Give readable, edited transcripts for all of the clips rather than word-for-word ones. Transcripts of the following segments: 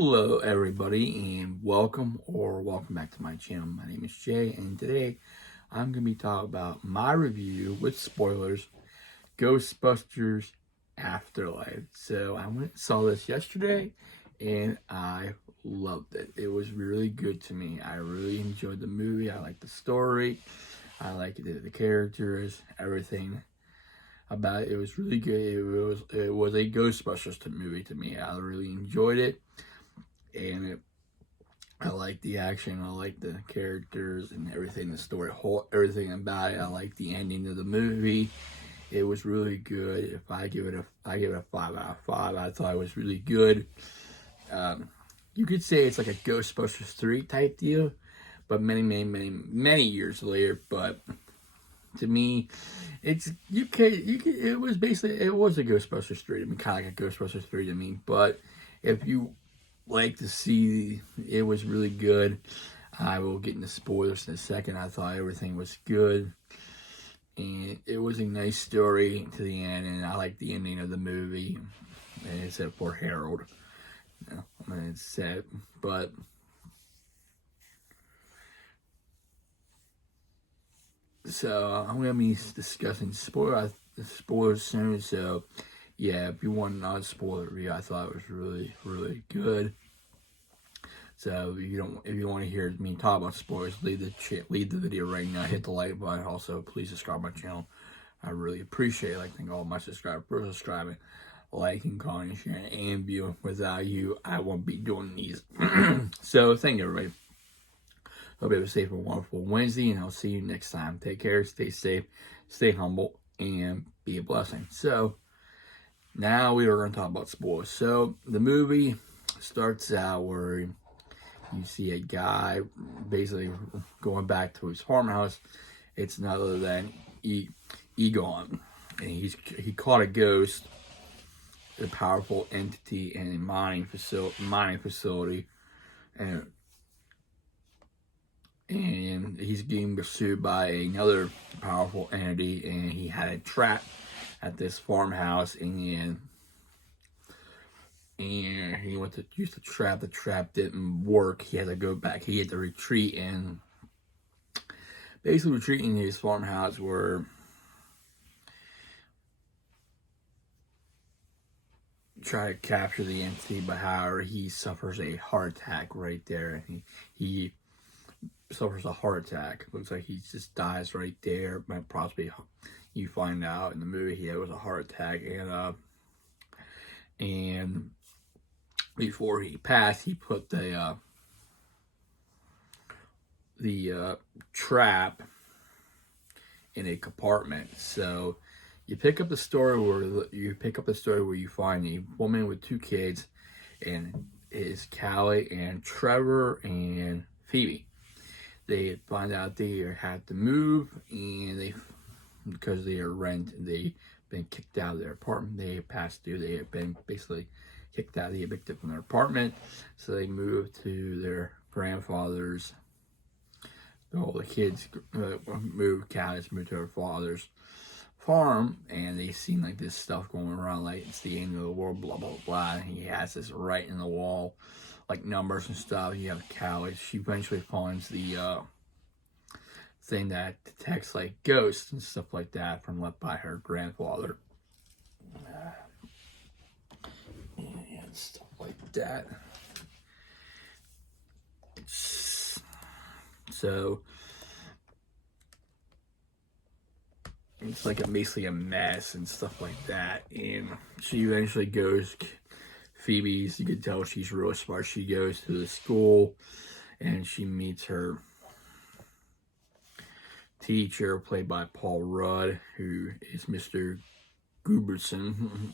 Hello everybody and welcome back to my channel. My name is Jay and today I'm going to be talking about my review with spoilers, Ghostbusters Afterlife. So I went and saw this yesterday and I loved it. It was really good to me. I really enjoyed the movie. I liked the story. I liked the characters, everything about it. It was really good. It was a Ghostbusters movie to me. I really enjoyed it. And I like the action, I like the characters and everything, the story, everything about it. I like the ending of the movie. It was really good. If I give it a 5 out of 5. I thought it was really good. You could say it's like a Ghostbusters 3 type deal, but many years later. But to me, it was a Ghostbusters 3. I mean, kind of like a Ghostbusters 3 to me. But if you like to see, it was really good. I will get into spoilers in a second. I thought everything was good, and it was a nice story to the end, and I like the ending of the movie, except for Harold. I mean, it's sad, but so I'm gonna be discussing spoilers soon. So yeah, if you want not a spoiler review, I thought it was really good. So if you want to hear me talk about spoilers, leave the video right now. Hit the like button. Also, please subscribe to my channel. I really appreciate it. I thank all my subscribers for subscribing, liking, commenting, sharing, and viewing. Without you, I won't be doing these. So thank you, everybody. Hope you have a safe and wonderful Wednesday, and I'll see you next time. Take care, stay safe, stay humble, and be a blessing. So now we are going to talk about spoilers. So the movie starts out where you see a guy basically going back to his farmhouse. It's none other than Egon, and he caught a ghost, a powerful entity in a mining facility, and he's getting pursued by another powerful entity, and he had a trap at this farmhouse, and he went to use the trap. The trap didn't work. He had to go back. He had to retreat, and basically retreating his farmhouse where try to capture the entity, but however he suffers a heart attack right there. He suffers a heart attack. Looks like he just dies right there. But possibly you find out in the movie he was a heart attack, and before he passed, he put the trap in a compartment. So you pick up the story where you find a woman with 2 kids, and it's Callie and Trevor and Phoebe. They find out they have to move, and because they are they've been kicked out of their apartment. They passed due. They have been basically kicked out, evicted from their apartment, so they moved to their grandfather's. All the kids moved to their father's farm, and they seen like this stuff going around, like it's the end of the world, blah blah blah. And he has this right in the wall, like numbers and stuff. You have Callie. She eventually finds the thing that detects like ghosts and stuff like that from left by her grandfather. And stuff like that. So it's like basically a mess and stuff like that. And she eventually goes, Phoebe's, you can tell she's real smart. She goes to the school and she meets her teacher, played by Paul Rudd, who is Mr. Gooberson.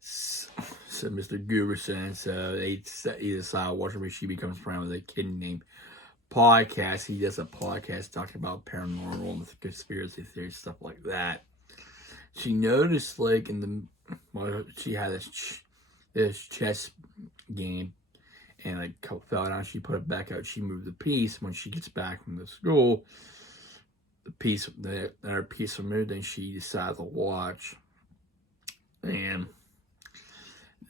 So Mr. Gooberson, so they decide where she becomes friends with a kid named Podcast. He does a podcast talking about paranormal and conspiracy theories, stuff like that. She noticed, like, she had this chess game, and like fell down. She put it back out. She moved the piece. When she gets back from the school, her piece removed, and she decided to watch. And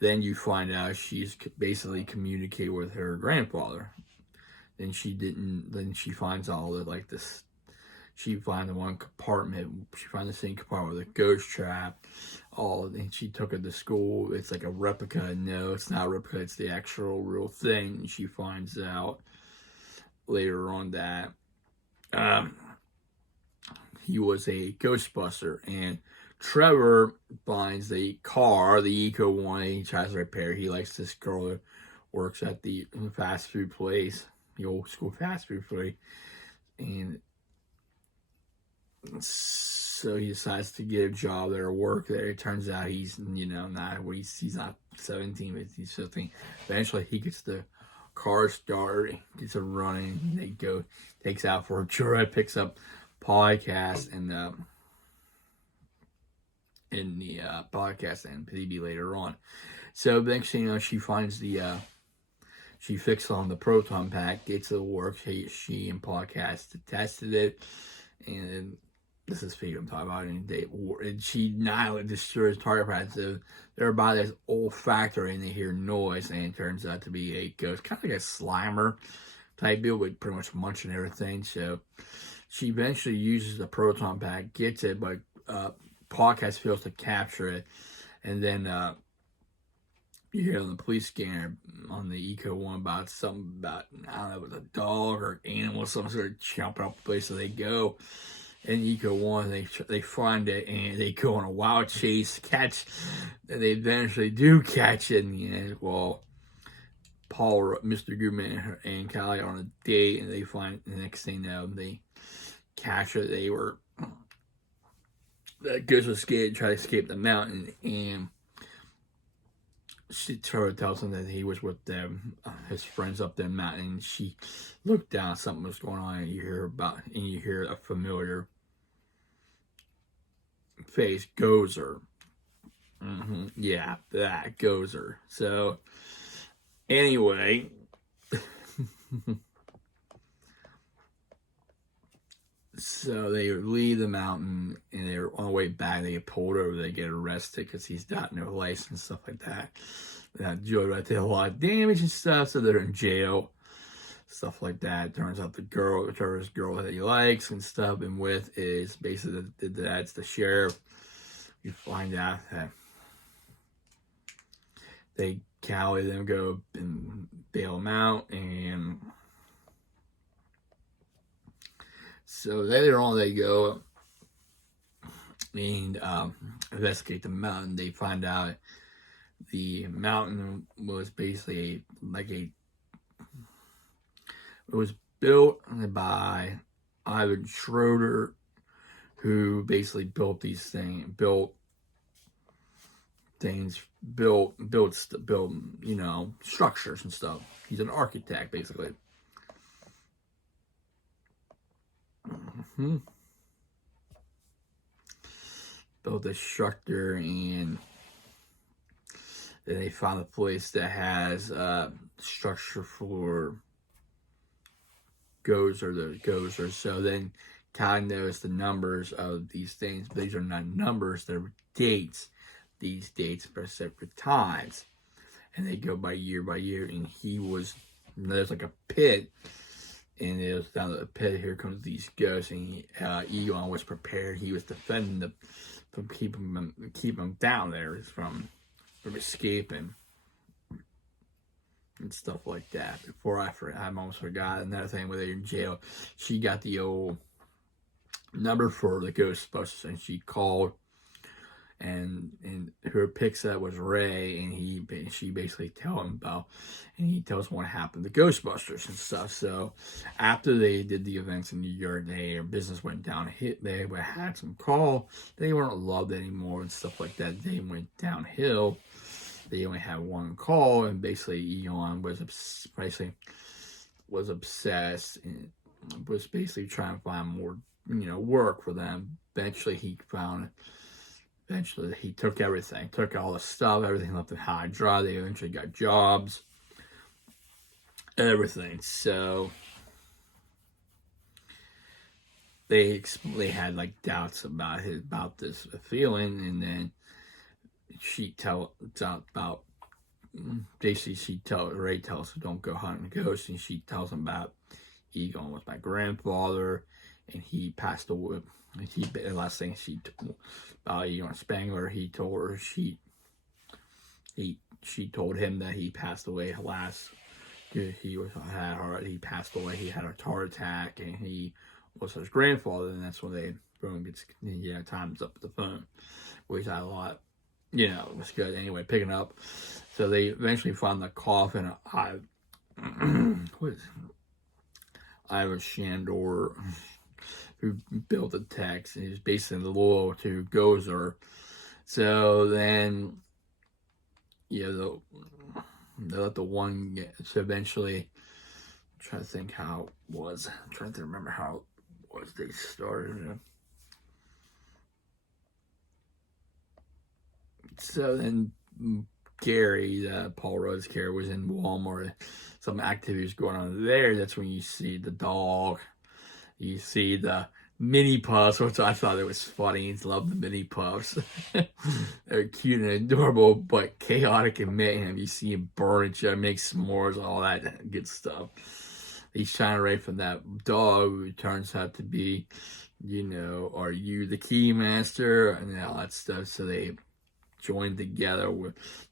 Then you find out she's basically communicated with her grandfather. Then she didn't. Then she finds all that, like this. She finds the one compartment. She finds the same compartment with a ghost trap. And she took it to school. It's like a replica. No, it's not a replica. It's the actual real thing. And she finds out later on that he was a Ghostbuster. And Trevor finds the car, the Eco one. He tries to repair. He likes this girl that works at the fast food place, the old school fast food place, and so he decides to get a job there, work there. It turns out he's, he's not 17, but he's 15. Eventually, he gets the car started, gets it running. They go, takes out for a joyride, picks up podcast and in the podcast and PB later on. So next thing you know, she finds she fixed on the proton pack, gets it to work. She and podcast tested it, and this is Fate I'm talking about. And she not destroys target practice. So they're by this old factory and they hear noise, and it turns out to be a ghost, kind of like a Slimer type deal with pretty much munching everything. So she eventually uses the proton pack, gets it, but podcast fails to capture it, and then you hear on the police scanner on the Eco one about something about, I don't know, it was a dog or animal, some sort of jumping off the place. So they go in Eco one, they find it, and they go on a wild chase, catch, and they eventually do catch it in the end. Well, Paul, Mr. Goodman, and Callie are on a date, and they find the next thing they catch it. The ghost was scared, try to escape the mountain, and Trevor tells him that he was with them, his friends up the mountain. And she looked down, something was going on, and you hear a familiar face, Gozer. Yeah, that Gozer. So anyway, so they leave the mountain, and they're on the way back. They get pulled over. They get arrested because he's got no license, stuff like that. Joyride did a lot of damage and stuff, so they're in jail, stuff like that. Turns out Trevor's girl that he likes and stuff, and with is basically that's the sheriff. You find out that Callie them go and bail him out, and so later on they go and investigate the mountain. They find out the mountain was basically it was built by Ivan Schroeder, who basically built structures and stuff. He's an architect, basically. Built a structure, and then they found a place that has structure for Gozer. So then Kai knows the numbers of these things. But these are not numbers, they're dates. These dates are separate times. And they go by year, and there's like a pit, and it was down the pit, here comes these ghosts, and Egon was prepared. He was defending them from keeping them down there from escaping and stuff like that. I almost forgot another thing when they were in jail. She got the old number for the Ghostbusters, and she called, and her picks up was Ray, and she basically tells him about, and he tells him what happened to Ghostbusters and stuff. So after they did the events in New York, their business went downhill. They had some call. They weren't loved anymore and stuff like that. They went downhill. They only had one call, and basically Eon was obsessed and was basically trying to find more, work for them. Eventually he took everything, took all the stuff, everything left it high and dry. They eventually got jobs, everything. So they had like doubts about this feeling, and then she tells about basically Ray tells her don't go hunting ghosts, and she tells him about Egon was my grandfather, and he passed away. The last thing she about Egon Spangler, he told her she told him that he passed away last. He passed away. He had a heart attack, and he was his grandfather. And that's when they boom gets times up the phone, which I thought was good. Anyway, picking up, so they eventually found the coffin of Ira Shandor, who built the text, and he's basically loyal to Gozer. So then, they let the one get, so eventually, I'm trying to think how it was. I'm trying to remember how it was they started. So then Gary, Paul Rudd's character, was in Walmart. Some activities going on there. That's when you see the dog. You see the mini pups, which I thought it was funny. I love the mini pups. They're cute and adorable, but chaotic and mayhem. You see him burn each other, make s'mores, all that good stuff. He's trying to rape from that dog, who turns out to be, are you the key master? And all that stuff. So they joined together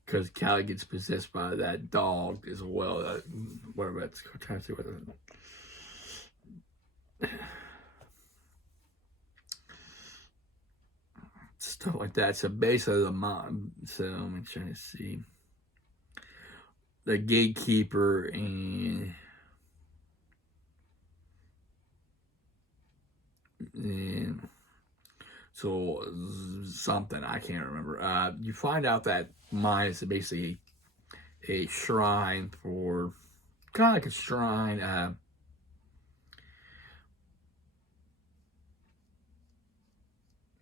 because Callie gets possessed by that dog as well. Whatever that's trying to see what stuff like that. So basically, the mom. So I'm trying to see the gatekeeper and so something I can't remember. You find out that mine is basically a shrine for kind of like a shrine.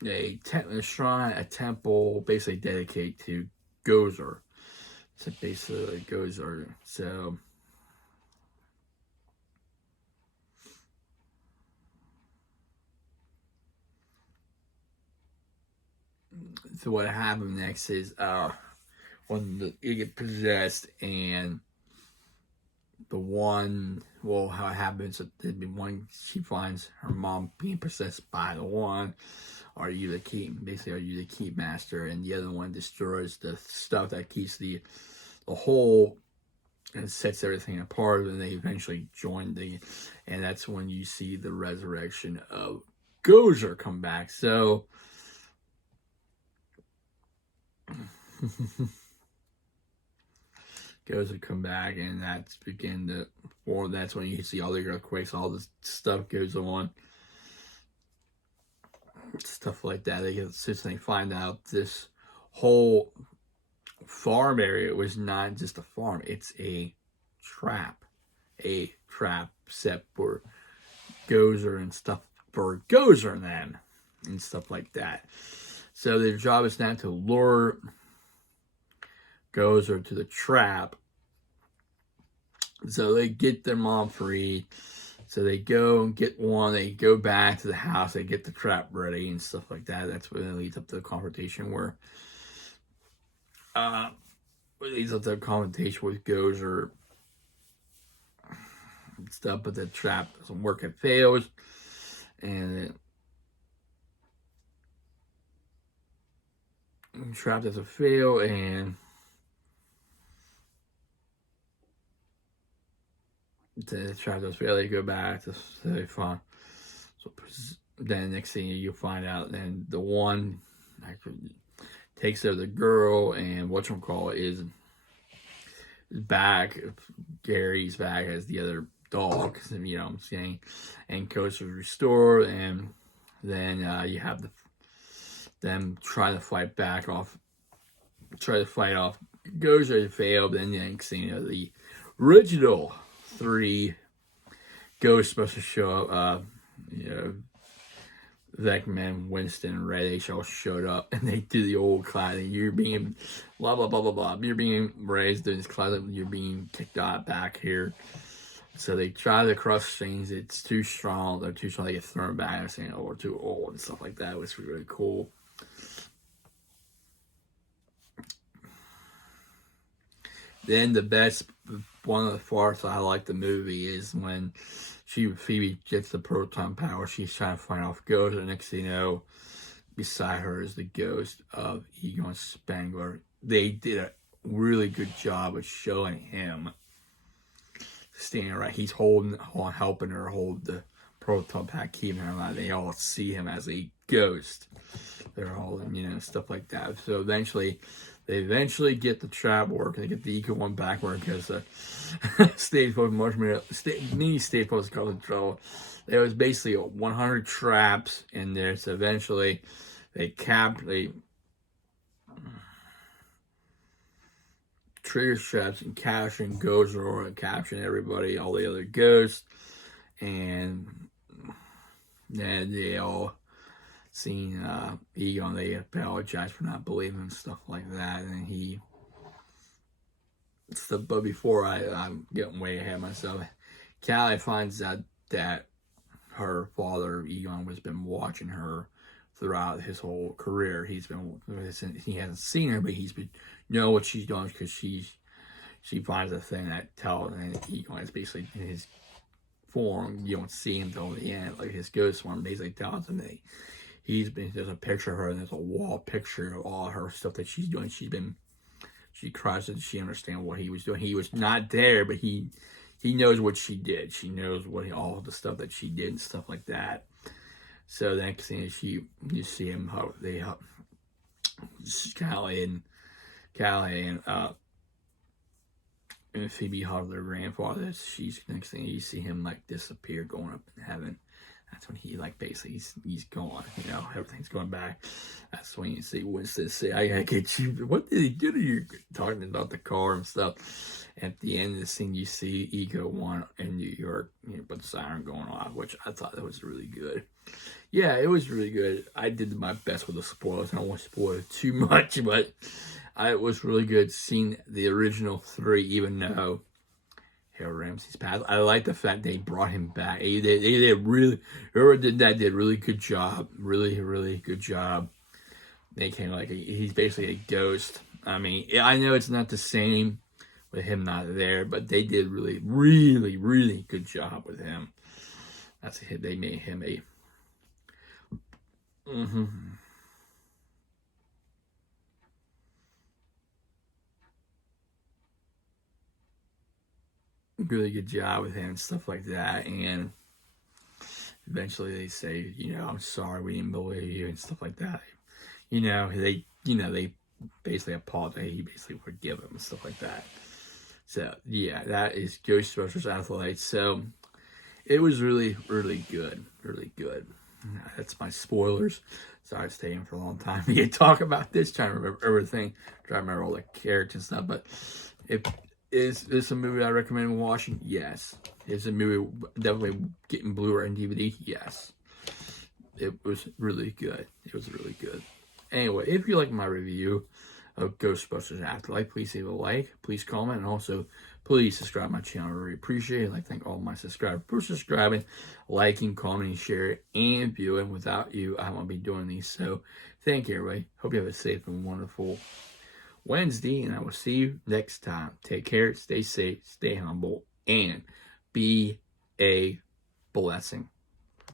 A shrine, a temple, basically dedicated to Gozer. So basically, Gozer. So what happened next is when you get possessed, and the one, how it happens, one, she finds her mom being possessed by the one. Are you the key? Basically, are you the key master? And the other one destroys the stuff that keeps the whole and sets everything apart. And they eventually join and that's when you see the resurrection of Gozer come back. So Gozer come back, and that's that's when you see all the earthquakes, all this stuff goes on. Stuff like that. They find out this whole farm area was not just a farm, it's a trap set for Gozer and stuff, for Gozer and stuff like that. So their job is now to lure Gozer to the trap. So they get their mom free. So they go and get one. They go back to the house. They get the trap ready and stuff like that. That's when it leads up to the confrontation where with Gozer and stuff. But the trap doesn't work. It fails, and the trap doesn't fail, and the trap does fail. They go back to say fine. So then next thing you find out, then the one actually takes over the girl, and whatchamacallit is back. Gary's back as the other dog, what I'm saying, and Coach is restored, and then you have them try to fight off Gozer. Failed, and then next thing the original 3 Ghostbusters show up. Vecman, Winston, and Ray, they all showed up, and they do the old classic. You're being blah blah blah blah blah. You're being raised in this classic. You're being kicked out back here. So they try to crush things. It's too strong. They're too strong. They get thrown back. They're saying, "Oh, we're too old," and stuff like that. It was really cool. then one of the parts I like the movie is when Phoebe gets the proton power. She's trying to find off ghosts, and next thing you know, beside her is the ghost of Egon Spengler. They did a really good job of showing him standing right. He's helping her hold the proton pack, keeping her alive. They all see him as a ghost. They're all, stuff like that. So they eventually get the trap working. They get the Eco one back working because Stage Post mini Stage Post got in trouble. There was basically 100 traps in there. So eventually they trigger traps and capturing Ghost Aurora and capturing everybody, all the other ghosts, and then they all seen Egon. They apologize for not believing him, stuff like that, and but before I'm getting way ahead of myself, Callie finds out that her father Egon has been watching her throughout his whole career. He hasn't seen her, but he's been know what she's doing because she finds a thing that tells, and Egon is basically in his form. You don't see him till the end, like his ghost form basically tells him that there's a picture of her, and there's a wall picture of all her stuff that she's doing. She cries and she understands what he was doing. He was not there, but he knows what she did. She knows all the stuff that she did and stuff like that. So the next thing is you see him, how they Callie and Phoebe hug their grandfather. Next thing you see him like disappear, going up in heaven. That's when he basically he's gone. Everything's going back. That's when you see Winston say, "I gotta get you." What did he do to you? Talking about the car and stuff. At the end of the scene, you see Eco One in New York, but the siren going off, which I thought that was really good. Yeah, it was really good. I did my best with the spoilers. I don't want to spoil it too much, but it was really good seeing the original three, even though Harold Ramsey's passed. I like the fact they brought him back. They did really, whoever did that did really good job. Really, really good job. They came he's basically a ghost. I mean, I know it's not the same with him not there, but they did really, really, really good job with him. That's a hit. They made him a really good job with him and stuff like that. And eventually they say, I'm sorry, we didn't believe you and stuff like that. They basically apologize. He basically forgive him and stuff like that. So yeah, that is Ghostbusters Afterlife. So it was really, really good. Really good. That's my spoilers. Sorry it's taking for a long time to talk about this, trying to remember everything, trying to remember all the characters and stuff. But is this a movie I recommend watching? Yes. Is a movie definitely getting Blu-ray and DVD? Yes. It was really good. It was really good. Anyway, if you like my review of Ghostbusters Afterlife, please leave a like, please comment, and also please subscribe to my channel. I really appreciate it. I'd like to thank all my subscribers for subscribing, liking, commenting, sharing, and viewing. Without you, I won't be doing these. So thank you, everybody. Hope you have a safe and wonderful Wednesday, and I will see you next time. Take care, stay safe, stay humble, and be a blessing.